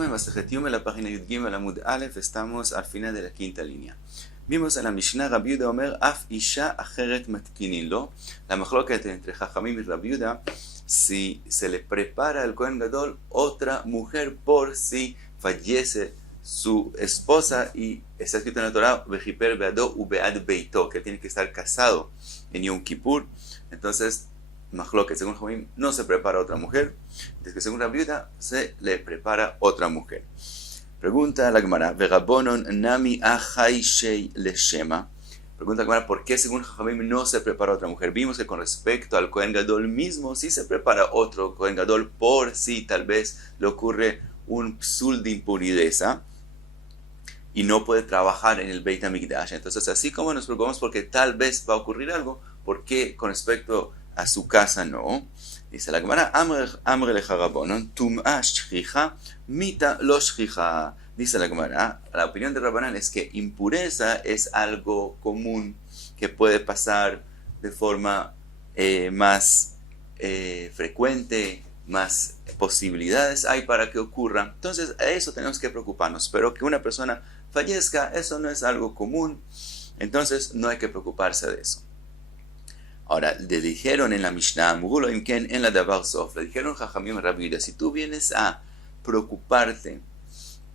Shalom, en Masejet Yom, en la página Yud Gimel Amud Aleph, estamos al final de la quinta línea. Vimos en la Mishnah, Rabbi Yehuda Omer, Af Isha Acheret Matkinin Lo, la majloket entre Jajamim y Rabbi Yehuda, si se le prepara al Kohen Gadol otra mujer por si fallece su esposa, y está escrito en la Torah, Vejiper Beado Ubead Beito, que tiene que estar casado en Yom Kippur. Entonces, majloket, según Jajamim, no se prepara otra mujer, desde que según Rabbi Yehuda se le prepara otra mujer. Pregunta la Gemara, Vegabonon Nami Achai Shei Leshema. Pregunta la Gemara, ¿por qué según Jajamim no se prepara otra mujer? Vimos que con respecto al Kohen Gadol mismo, sí se prepara otro Kohen Gadol por si tal vez le ocurre un psul de impureza y no puede trabajar en el Beit HaMikdash. Entonces, así como nos preocupamos porque tal vez va a ocurrir algo, ¿por qué con respecto a su casa no? Dice la Gemara, Amre lecha Rabbanon, Tum'a shchija, mita lo shchija. Dice la Gemara, la opinión de Rabbanan es que impureza es algo común que puede pasar de forma más frecuente, más posibilidades hay para que ocurra. Entonces, a eso tenemos que preocuparnos. Pero que una persona fallezca, eso no es algo común. Entonces, no hay que preocuparse de eso. Ahora, le dijeron en la Mishnah, Mugulo Imken en la Davar Sof, le dijeron Jajamim Rabbi Yehuda, si tú vienes a preocuparte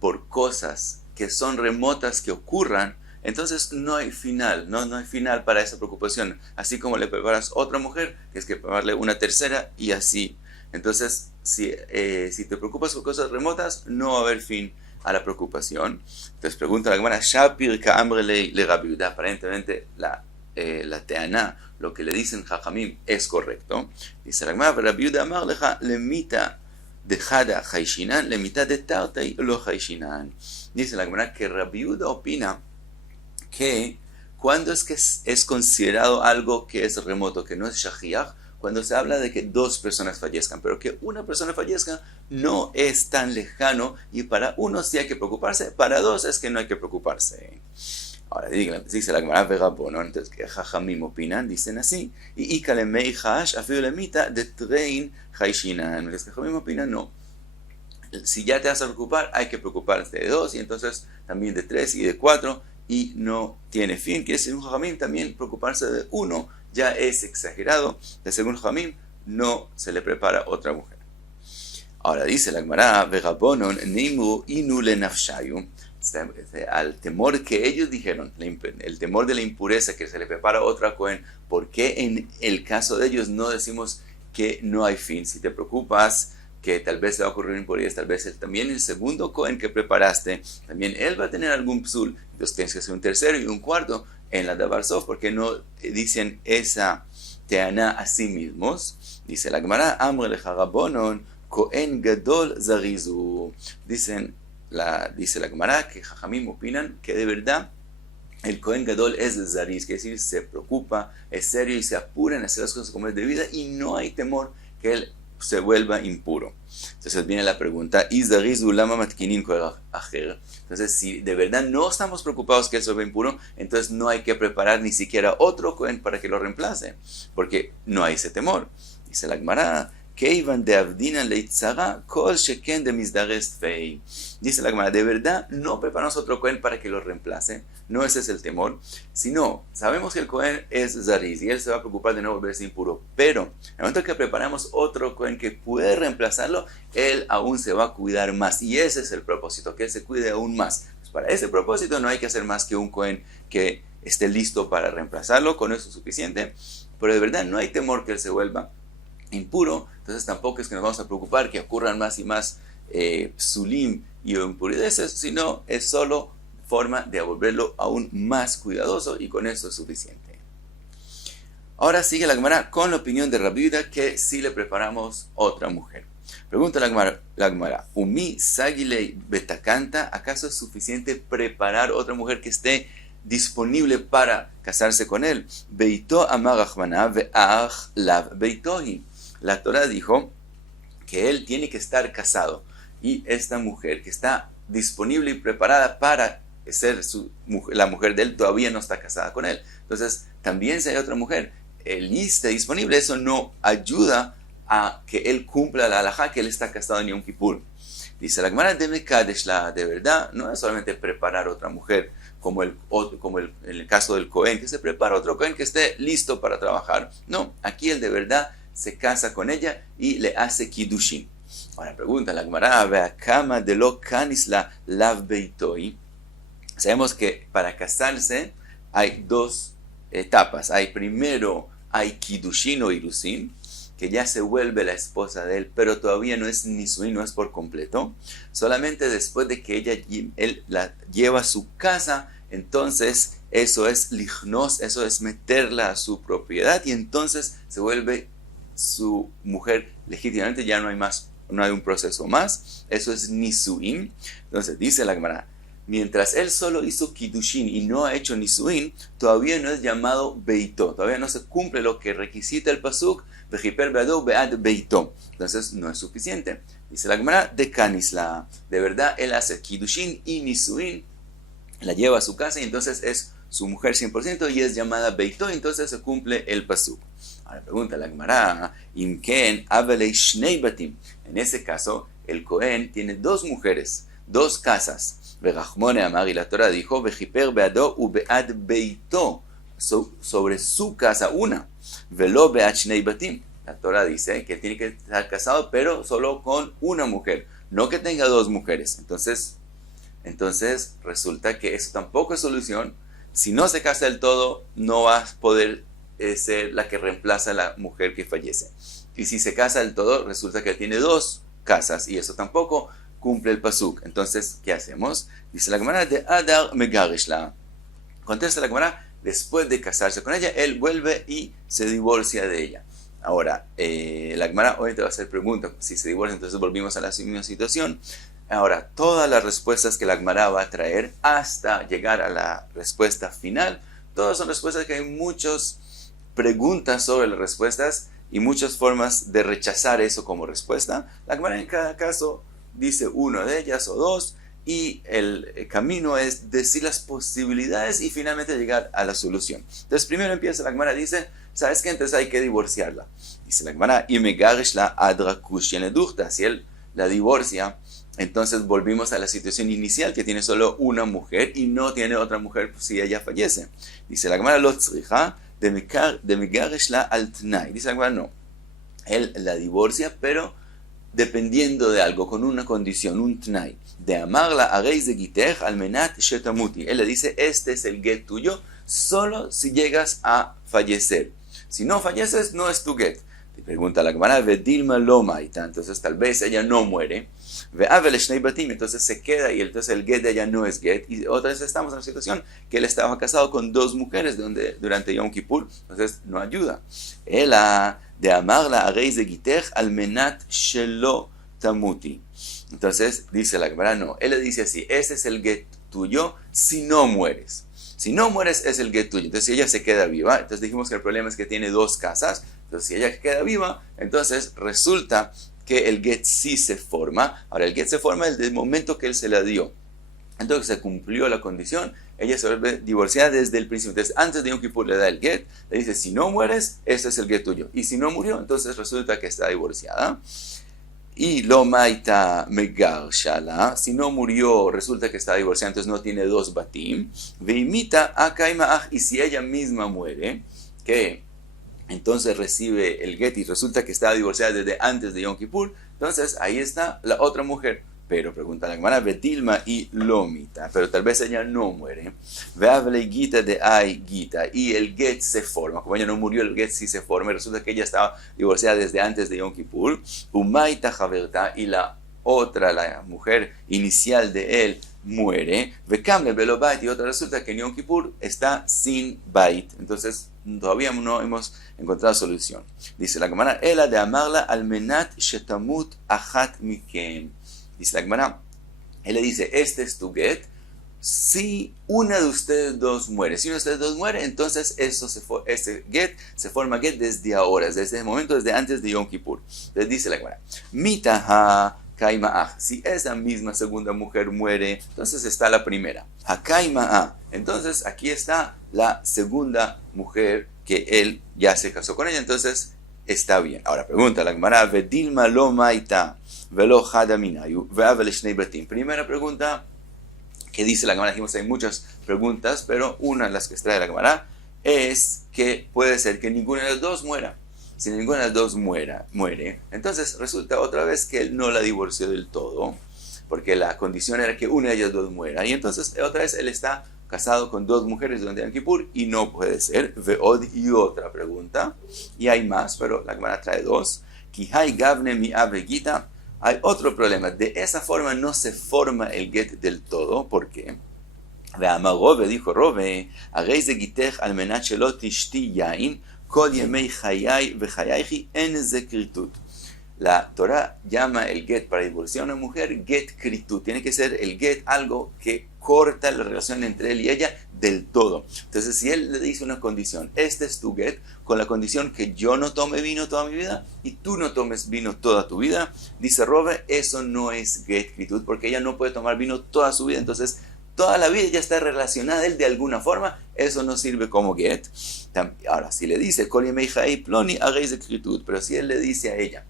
por cosas que son remotas que ocurran, entonces no hay final, no hay final para esa preocupación. Así como le preparas otra mujer, tienes que prepararle una tercera y así. Entonces, si te preocupas por cosas remotas, no va a haber fin a la preocupación. Entonces pregunta la Gemara, Shapir Ka'amre le Rabbi Yehuda, aparentemente la teaná, lo que le dicen Jajamim es correcto. Dice la Gemara, Rabbi Yehuda amar leja lemita de Jada Jaishinan, lemita de Tartai lo Jaishinan. Dice la Gemara que Rabbi Yehuda opina que cuando es que es considerado algo que es remoto, que no es shachiach, cuando se habla de que dos personas fallezcan, pero que una persona fallezca no es tan lejano, y para uno sí hay que preocuparse, para dos es que no hay que preocuparse. Ahora dice la Gemara Vegabono, entonces que Jajamim opinan, dicen así, y Ikalemei Hash afiu lemita de Trein Jaishinan. Los Jajamim opinan no. Si ya te vas a preocupar, hay que preocuparte de dos, y entonces también de tres y de cuatro, y no tiene fin. Quiere decir un Jajamim también preocuparse de uno ya es exagerado. De según Jajamim no se le prepara otra mujer. Ahora dice la Gemara Vegabonon Nimu inu le nafshayu, al temor que ellos dijeron, el temor de la impureza que se le prepara otra Cohen, ¿por qué en el caso de ellos no decimos que no hay fin? Si te preocupas que tal vez le va a ocurrir impureza, tal vez también el segundo Cohen que preparaste, también él va a tener algún psul, entonces tienes que hacer un tercero y un cuarto en la Davar Sof, porque no dicen esa teaná a sí mismos. Dice la Gemara, Amre lecha Rabbanon, Kohen Gadol Zarizu. Dice la Gemara que Jajamim opinan que de verdad el Kohen Gadol es Zariz, que es decir, se preocupa, es serio y se apura en hacer las cosas como es debida y no hay temor que él se vuelva impuro. Entonces viene la pregunta, entonces si de verdad no estamos preocupados que él se vuelva impuro, entonces no hay que preparar ni siquiera otro Kohen para que lo reemplace, porque no hay ese temor. Dice la Gemara, dice la Gemara, de verdad no preparamos otro Cohen para que lo reemplace, no ese es el temor, sino sabemos que el Cohen es Zariz y él se va a preocupar de no volverse impuro, pero en el momento que preparamos otro Cohen que puede reemplazarlo, él aún se va a cuidar más, y ese es el propósito, que él se cuide aún más. Pues para ese propósito no hay que hacer más que un Cohen que esté listo para reemplazarlo, con eso es suficiente, pero de verdad no hay temor que él se vuelva impuro, entonces tampoco es que nos vamos a preocupar que ocurran más y más psulim y impureces, sino es solo forma de volverlo aún más cuidadoso, y con eso es suficiente. Ahora sigue la Gemara con la opinión de Rabbi Yehuda que si le preparamos otra mujer. Pregunta la Gemara, Umi sagilei betakanta, ¿acaso es suficiente preparar otra mujer que esté disponible para casarse con él? Beito amar Rachmana ve'ach lav beitohi. La Torah dijo que él tiene que estar casado, y esta mujer que está disponible y preparada para ser la mujer de él todavía no está casada con él. Entonces, también si hay otra mujer lista disponible, eso no ayuda a que él cumpla la halajá que él está casado en Yom Kippur. Dice la Gemara de Mekadeshla, de verdad, no es solamente preparar otra mujer, como en el caso del Cohen, que se prepara otro Cohen que esté listo para trabajar. No, aquí él de verdad se casa con ella y le hace Kiddushin. Ahora pregunta la Gemara, Ve'akama de lo kanisla lav beitoi. Sabemos que para casarse hay dos etapas. Primero hay Kiddushin o Irusin, que ya se vuelve la esposa de él, pero todavía no es Nisuin, no es por completo. Solamente después de que él la lleva a su casa, entonces eso es lichnos, eso es meterla a su propiedad, y entonces se vuelve su mujer legítimamente, ya no hay un proceso más. Eso es Nisuin. Entonces dice la Gemara, mientras él solo hizo Kiddushin y no ha hecho Nisuin, todavía no es llamado Beito, todavía no se cumple lo que requisita el pasuk, Vejiper beado bead Beito. Entonces no es suficiente. Dice la Gemara de Kanisla, de verdad él hace Kiddushin y Nisuin, la lleva a su casa y entonces es su mujer 100% y es llamada Beito, entonces se cumple el pasuk. Ahora pregunta la Gemara, Imken avelei shnei batim. En ese caso, el Cohen tiene dos mujeres, dos casas. Verachmone amar, y la Torah dijo, Vejiper beado u bead Beito, sobre su casa una. Velo bead shnei batim. La Torah dice que tiene que estar casado, pero solo con una mujer, no que tenga dos mujeres. Entonces resulta que eso tampoco es solución. Si no se casa del todo, no va a poder ser la que reemplaza a la mujer que fallece. Y si se casa del todo, resulta que tiene dos casas, y eso tampoco cumple el pasuk. Entonces, ¿qué hacemos? Dice la Gemara de Adar Megarishla. Contesta la Gemara, después de casarse con ella, él vuelve y se divorcia de ella. Ahora, la Gemara hoy te va a hacer pregunta, si se divorcia, entonces volvimos a la misma situación. Ahora, todas las respuestas que la Gemara va a traer hasta llegar a la respuesta final, todas son respuestas que hay muchas preguntas sobre las respuestas y muchas formas de rechazar eso como respuesta. La Gemara en cada caso dice una de ellas o dos, y el camino es decir las posibilidades y finalmente llegar a la solución. Entonces primero empieza la Gemara, dice, ¿sabes qué? Entonces hay que divorciarla. Dice la Gemara, y megarish-la adrakush yenedurta. Si él la divorcia, entonces volvimos a la situación inicial, que tiene solo una mujer y no tiene otra mujer si ella fallece. Dice la Gemara, lo tzricha de megarish-la al tnai. Dice la Gemara, no. Él la divorcia, pero dependiendo de algo, con una condición, un tnai. De amarla a reis de gitech al menat shetamuti. Él le dice, este es el get tuyo, solo si llegas a fallecer. Si no falleces, no es tu get. Te pregunta la Gemara, vedilma lomaita. Entonces tal vez ella no muere. Ve'avel shnei batim. Entonces se queda y entonces el get de ella no es get. Y otra vez estamos en la situación que él estaba casado con dos mujeres durante Yom Kippur. Entonces no ayuda. Ela de amarla a reis de gitech al menat shelo tamuti. Entonces dice la Gemara, no. Él le dice así, este es el get tuyo si no mueres. Si no mueres es el get tuyo. Entonces si ella se queda viva, entonces dijimos que el problema es que tiene dos casas. Entonces si ella queda viva, entonces resulta que el get sí se forma. Ahora el get se forma desde el momento que él se la dio. Entonces se cumplió la condición, ella se vuelve divorciada desde el principio. Entonces antes de Yom Kippur le da el get, le dice, si no mueres, este es el get tuyo. Y si no murió, entonces resulta que está divorciada. Y lo maita megar shala, si no murió, resulta que está divorciada, entonces no tiene dos batim. Veimita akaimah, y si ella misma muere, que entonces recibe el get y resulta que está divorciada desde antes de Yom Kippur, entonces ahí está la otra mujer. Pero pregunta la Gemara, Betilma y Lomita, pero tal vez ella no muere. Veable Gita de Ay Gita, y el get se forma. Como ella no murió, el get sí se forma. Y resulta que ella estaba divorciada desde antes de Yom Kippur. Umaita Javerta, y la otra, la mujer inicial de él, muere. Vekamle Belobait, y otra resulta que en Yom Kippur está sin bait. Entonces todavía no hemos encontrado solución. Dice la Gemara, Ela de amarla almenat shetamut achat mikem. Dice la Gemara, él le dice, este es tu get, si una de ustedes dos muere. Si una de ustedes dos muere, entonces ese get se forma get desde ahora, desde el momento, desde antes de Yom Kippur. Entonces dice la Gemara, mitaha kaima'ah. Si esa misma segunda mujer muere, entonces está la primera. Hakaima'ah. Entonces aquí está la segunda mujer que él ya se casó con ella, entonces está bien. Ahora pregunta la Gemara, vedilma lo maita. velo hada minayu, ve'avel shnei batim. Primera pregunta que dice la Gemara, dijimos hay muchas preguntas, pero una de las que trae la Gemara es que puede ser que ninguna de las dos muera. Si ninguna de las dos muere, entonces resulta otra vez que él no la divorció del todo, porque la condición era que una de ellas dos muera, y entonces otra vez él está casado con dos mujeres durante Yom Kippur y no puede ser. Veod, y otra pregunta, y hay más, pero la Gemara trae dos. Kihai gavne mi avegita. Hay otro problema, de esa forma no se forma el get del todo. ¿Por qué? Ve'amar Rove, dijo Rove, הרי זה גיתך על מנת שלא תשתי יין כל ימי חיי וחייך אין זה כריתות. La Torah llama el get para divorciar a una mujer get kritut. Tiene que ser el get algo que corta la relación entre él y ella del todo. Entonces, si él le dice una condición, este es tu get, con la condición que yo no tome vino toda mi vida y tú no tomes vino toda tu vida, dice Rove, eso no es get kritut, porque ella no puede tomar vino toda su vida. Entonces, toda la vida ya está relacionada a él de alguna forma, eso no sirve como get. Ahora, si le dice, Kol yemei chai ploni harei ze kritut, pero si él le dice a ella,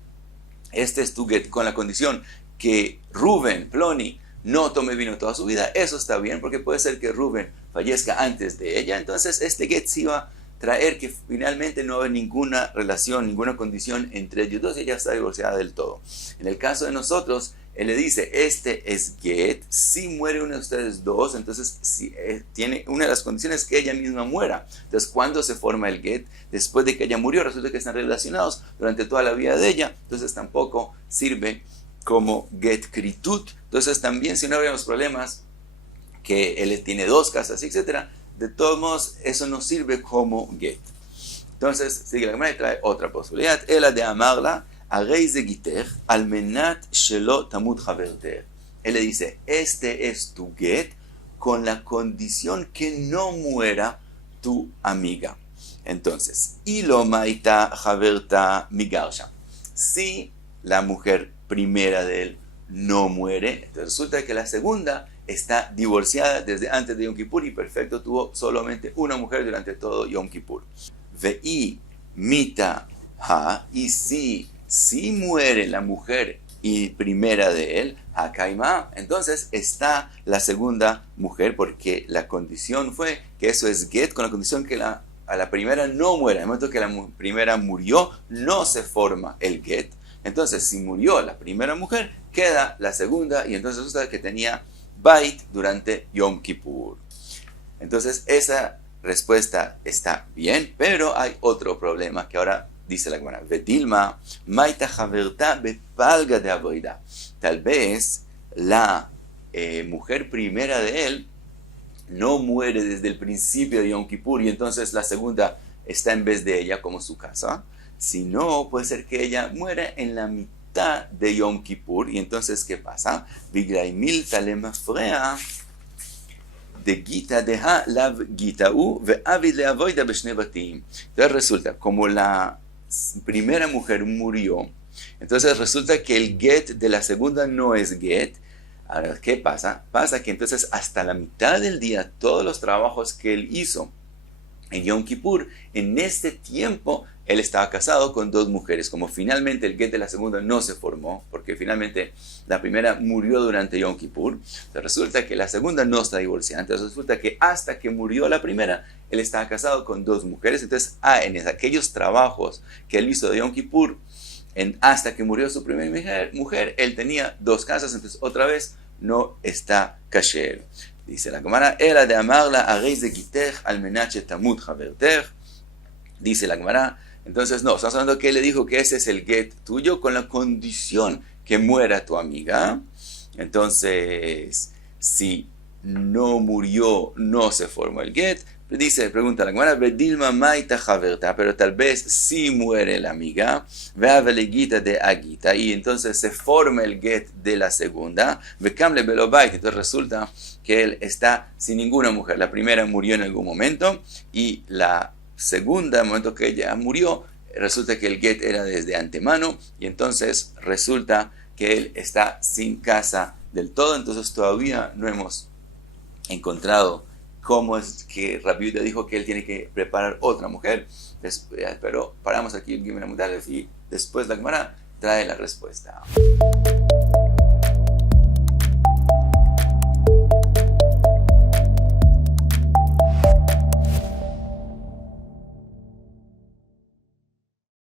este es tu get, con la condición que Rubén, Ploni, no tome vino toda su vida, eso está bien, porque puede ser que Rubén fallezca antes de ella, entonces este get sí va a traer que finalmente no hay ninguna relación, ninguna condición entre ellos dos, y ella está divorciada del todo. En el caso de nosotros, él le dice, este es get, si muere uno de ustedes dos, entonces si tiene una de las condiciones que ella misma muera. Entonces, ¿cuándo se forma el get? Después de que ella murió, resulta que están relacionados durante toda la vida de ella, entonces tampoco sirve como get kritut. Entonces también, si no habríamos problemas, que él tiene dos casas, etc., de todos modos, eso no sirve como get. Entonces, sigue la Gemara y trae otra posibilidad, la de amarla, הרי זה גיתך על מנת שלא תמות חברתך. Él le dice, este es tu get con la condición que no muera tu amiga. Entonces, y lo maita חברתה מגרשה. Si la mujer primera de él no muere, entonces resulta que la segunda está divorciada desde antes de Yom Kippur y perfecto, tuvo solamente una mujer durante todo Yom Kippur. Ve'i mita ha, y si muere la mujer y primera de él, Hakaima, entonces está la segunda mujer, porque la condición fue que eso es get, con la condición que a la primera no muera. En el momento que la primera murió, no se forma el get. Entonces, si murió la primera mujer, queda la segunda, y entonces resulta que tenía bait durante Yom Kippur. Entonces, esa respuesta está bien, pero hay otro problema que ahora dice la Gemara, Vedilma, maita haverta bepalga de avoida. Tal vez la mujer primera de él no muere desde el principio de Yom Kippur y entonces la segunda está en vez de ella como su casa. Si no, puede ser que ella muera en la mitad de Yom Kippur y entonces ¿qué pasa? Vigraimil talemafrea de gita deha lav gitau ve'avid le avoida beshne batim. Entonces resulta, como la primera mujer murió, entonces resulta que el get de la segunda no es get. Ahora, ¿qué pasa? Pasa que entonces hasta la mitad del día, todos los trabajos que él hizo en Yom Kippur, en este tiempo, él estaba casado con dos mujeres. Como finalmente el get de la segunda no se formó, porque finalmente la primera murió durante Yom Kippur, entonces resulta que la segunda no está divorciada. Entonces resulta que hasta que murió la primera, él estaba casado con dos mujeres. Entonces, en aquellos trabajos que él hizo de Yom Kippur, hasta que murió su primera mujer, él tenía dos casas. Entonces, otra vez, no está kasher. Dice la Gemara, era de amarla a rey de gitech al menache tamut havertech. Dice la Gemara, entonces no, estamos hablando que él le dijo que ese es el get tuyo con la condición que muera tu amiga. Entonces, si no murió, no se formó el get. Dice, pregunta la Gemara, Vedilma maita haverta, pero tal vez si muere la amiga, ve'avelegita de agita, y entonces se forma el get de la segunda, ve'kamle belobait, entonces resulta que él está sin ninguna mujer. La primera murió en algún momento, y la segunda, en el momento que ella murió, resulta que el get era desde antemano, y entonces resulta que él está sin casa del todo. Entonces todavía no hemos encontrado cómo es que Rabbi Yehuda dijo que él tiene que preparar otra mujer. Pero paramos aquí el Gimel Amud Aleph y después la Gemara trae la respuesta.